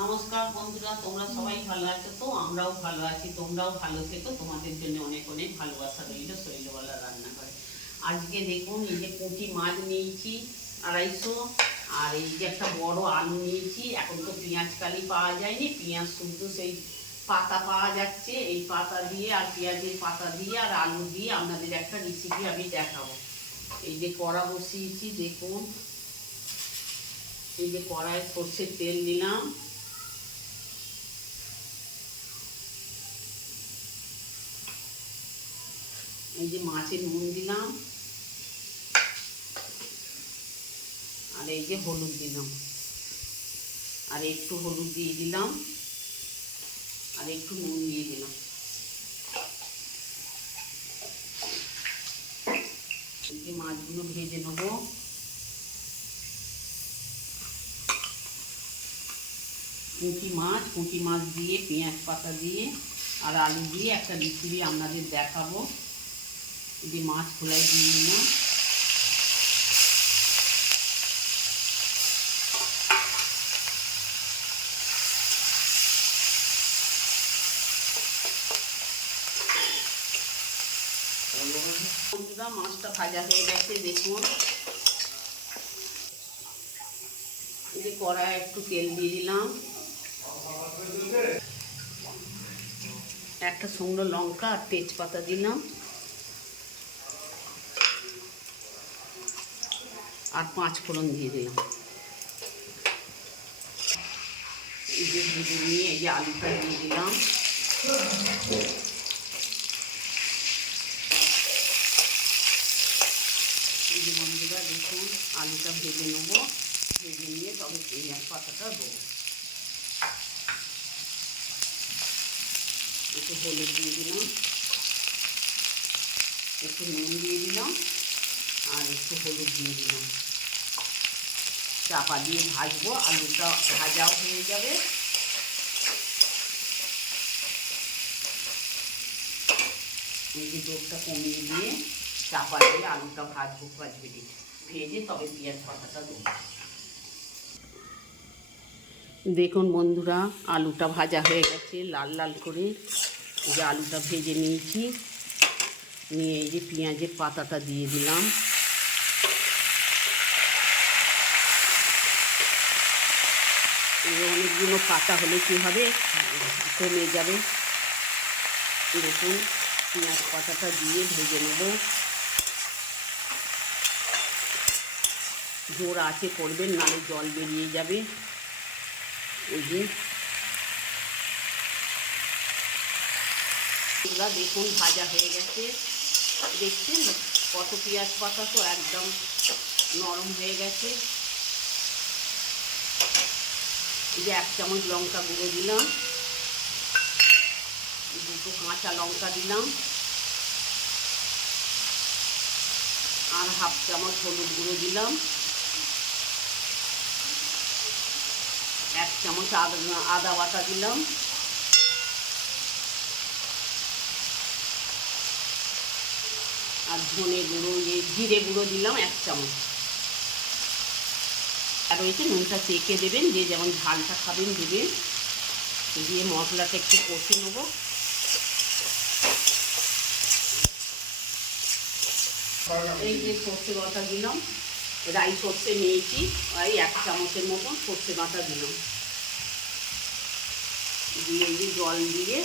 নমস্কার বন্ধুরা, তোমরা সবাই ভালো আছো তো? আমরাও ভালো আছি, তোমরাও ভালো থেকো। তোমাদের জন্য অনেক অনেক ভালোবাসা রইল শৈলবালা রান্নাঘরে। আজকে দেখুন, এই যে পুঁটি মাছ নিয়েছি 250, আর এই যে একটা বড় আলু নিয়েছি। এখন তো পেঁয়াজ কালি পাওয়া যায়নি, পেঁয়াজ শুধু সেই পাতা পাওয়া যাচ্ছে। এই পাতা দিয়ে আর পেঁয়াজের পাতা দিয়ে আর আলু দিয়ে আপনাদের একটা রেসিপি আমি দেখাবো। এই যে কড়া বসিয়েছি, দেখুন এই যে কড়ায় সর্ষের তেল দিলাম, এই যে মাছে নুন দিলাম, আর এই যে হলুদ দিলাম, আর একটু হলুদ দিয়ে দিলাম, আর একটু নুন দিয়ে দিলাম। এই যে মাছগুলো ভেজে নেবো। পুঁটি মাছ দিয়ে পেঁয়াজ পাতা দিয়ে আর আলু দিয়ে একটা রেসিপি আপনাদের দেখাবো। এই যে মাছ খোলাই দিয়ে নিলাম। বন্ধুরা, মাছটা ভাজা হয়ে গেছে, দেখুন। এই যে কড়ায় একটু তেল দিয়ে দিলাম, একটা শুকনো লঙ্কা আর তেজপাতা দিলাম, আর 5 ফোড়ন দিয়ে দিলাম। এই যে ভেজে নিয়ে এই যে আলুটা দিয়ে দিলাম। এই যে বন্ধুরা দেখুন, আলুটা ভেজে নেবো, ভেজে নিয়ে তবে পেঁয়াজ পাতাটা দেবো। একটু হলুদ দিয়ে দিলাম, একটু নুন দিয়ে দিলাম, আর একটু হলুদ দিয়ে দিলাম। চাপা দিয়ে ভাজবো, আলুটা ভাজাও হয়ে যাবে। এই যে জোরটা কমিয়ে দিয়ে চাপা দিয়ে আলুটা ভাজবো, ভেজে তবে পেঁয়াজ পাতাটা দেবো। দেখুন বন্ধুরা, আলুটা ভাজা হয়ে গেছে লাল লাল করে। এই যে আলুটা ভেজে নিয়েছি, নিয়ে এই যে পেঁয়াজের পাতাটা দিয়ে দিলাম। অনেকগুলো পাতা হলে কী হবে, কমে যাবে। এরকম পেঁয়াজ পাতাটা দিয়ে ভেজে নেব। জোর আঁচে করবেন, নাহলে জল বেরিয়ে যাবে। এই যে এগুলা দেখুন ভাজা হয়ে গেছে, দেখছেন কত পেঁয়াজ পাতা তো একদম নরম হয়ে গেছে। এই যে 1 চামচ লঙ্কা গুঁড়ো দিলাম, 2 কাঁচা লঙ্কা দিলাম, আর 1/2 চামচ হলুদ গুঁড়ো দিলাম, 1 চামচ আদা বাটা দিলাম, আর ধনে গুঁড়ো জিরে গুঁড়ো দিলাম 1 চামচ। আর রয়েছে নুনটা চেখে দেবেন, যে যেমন ঝালটা খাবেন দেবেন। দিয়ে মশলাটা একটু কষে নেব। এই যে সর্ষে বাটা দিলাম, রাই সর্ষে নিয়েছি, এই 1 চামচের মতন সর্ষে বাটা দিলাম। দিয়ে এই যে জল দিয়ে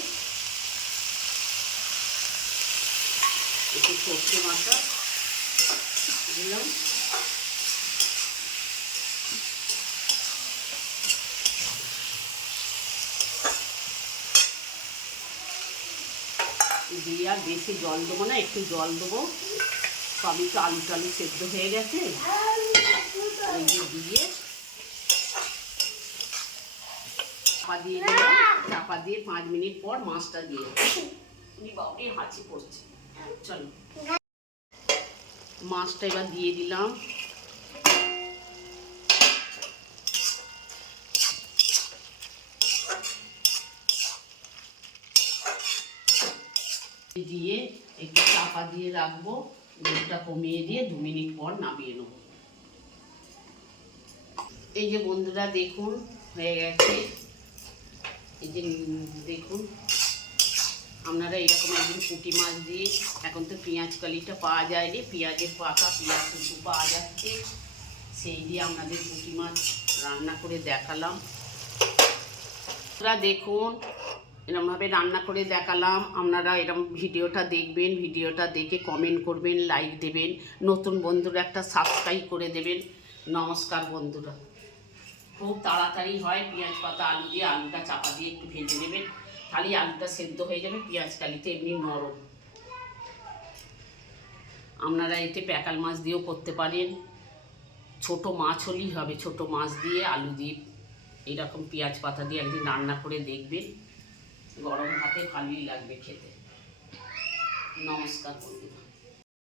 একটু সর্ষে বাটা দিলাম, দিয়ে আর বেশি জল দেবো না, একটু জল দেবো। সবই তো আলু টালু সেদ্ধ হয়ে গেছে। এই যে দিয়ে চাপা দিয়ে দিলাম, চাপা দিয়ে 5 মিনিট পর মাছটা দিয়ে বাবুরে হাঁচি পড়ছে। চলো, মাছটা এবার দিয়ে দিলাম। দিয়ে একটু চাপা দিয়ে রাখবো, জলটা কমিয়ে দিয়ে 2 মিনিট পর নামিয়ে নেব। এই যে বন্ধুরা দেখুন হয়ে গেছে, এই যে দেখুন, আপনারা এরকম একদিন পুঁটি মাছ দিয়ে, এখন তো পেঁয়াজ কালিটা পাওয়া যায় রে, পেঁয়াজের পাতা পেঁয়াজ কুচু পাওয়া যাচ্ছে, সেই দিয়ে আপনাদের পুঁটি মাছ রান্না করে দেখালাম। আপনারা দেখুন, এরমভাবে রান্না করে দেখালাম। আপনারা এরম ভিডিওটা দেখবেন, ভিডিওটা দেখে কমেন্ট করবেন, লাইক দেবেন, নতুন বন্ধুরা একটা সাবস্ক্রাইব করে দেবেন। নমস্কার বন্ধুরা। খুব তাড়াতাড়ি হয়, পেঁয়াজ পাতা আলু দিয়ে, আলুটা চাপা দিয়ে একটু ভেজে নেবেন, তাহলে আলুটা সেদ্ধ হয়ে যাবে, পেঁয়াজ কালিতে এমনি নরম। আপনারা এতে প্যাকাল মাছ দিয়েও করতে পারেন, ছোট মাছ হলেই হবে, ছোট মাছ দিয়ে আলু দিয়ে এইরকম পেঁয়াজ পাতা দিয়ে একদিন রান্না করে দেখবেন, গরম ভাতে ভালোই লাগবে খেতে। নমস্কার বন্ধুরা।